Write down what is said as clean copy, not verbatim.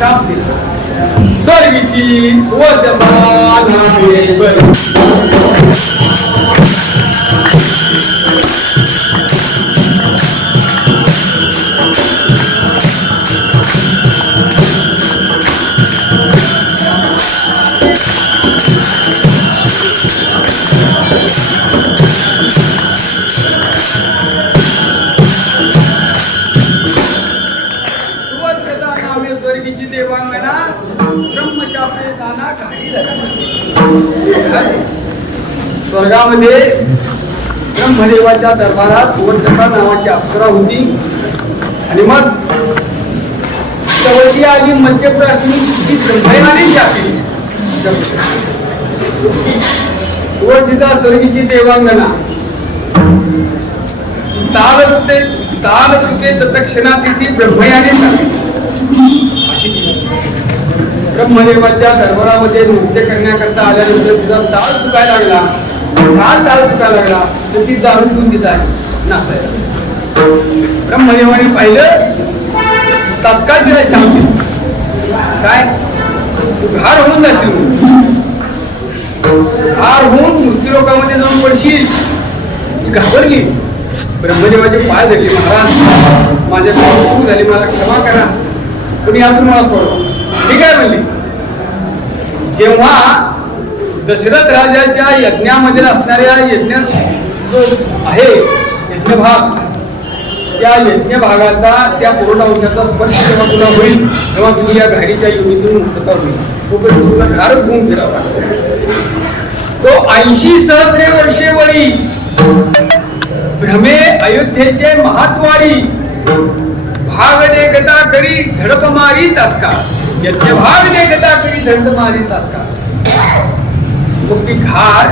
शाप दिला. स्वर्गीची सुवर्चसा नावे बरी. स्वर्गीची देवांगना ब्रह्मशापे जाना घाई झाला. स्वर्गामध्ये ब्रह्मदेवाच्या दरबारात सुवर्चसा नावाची अप्सरा होती आणि मग तवती आली मध्यपुराशी तिची ब्रह्मदेवाने शापी. सुवर्चसा स्वर्गीची देवांगना ताल चुके तत्क्षणा तिची ब्रह्मयाने शापी. ब्रह्मदेवाच्या दरबारामध्ये नृत्य करण्याकरता आल्यानंतर तिचा ताल चुकायला लागला. हा ताल चुकायला लागला तर ती दारू घेऊन तिचा नाचायला. ब्रह्मदेवाने पाहिलं, तात्काळ तिला शाप दिला. काय घार होऊन जाशील, घार होऊन मृत्यूलोकामध्ये जाऊन पडशील. ती घाबरली, ब्रह्मदेवाचे पाय धरले. महाराज, माझ्याकडून चूक झाली, मला क्षमा करा, पण यातून मला सोडवा. ठीक आहे म्हणली. जेव्हा दशरथ राजाच्या यज्ञामध्ये असणाऱ्या यज्ञ जो आहे यज्ञभाग, त्या यज्ञ भागाचा त्या पुरोटाचा स्पर्श जेव्हा तुला होईल तेव्हा तुम्ही या घारीच्या योनीतून मुक्तता होईल. तोपर्यंत तुला घारच घेऊन फिरावा लागतो. तो 80 सहस्रे वर्षे वरी भ्रमे अयोध्येचे महत्वारी. भाग देखता करी झडप मारी तात्काळ. यज्ञ भाग देखता करी झडप मारी तात्काळ. मग ती घार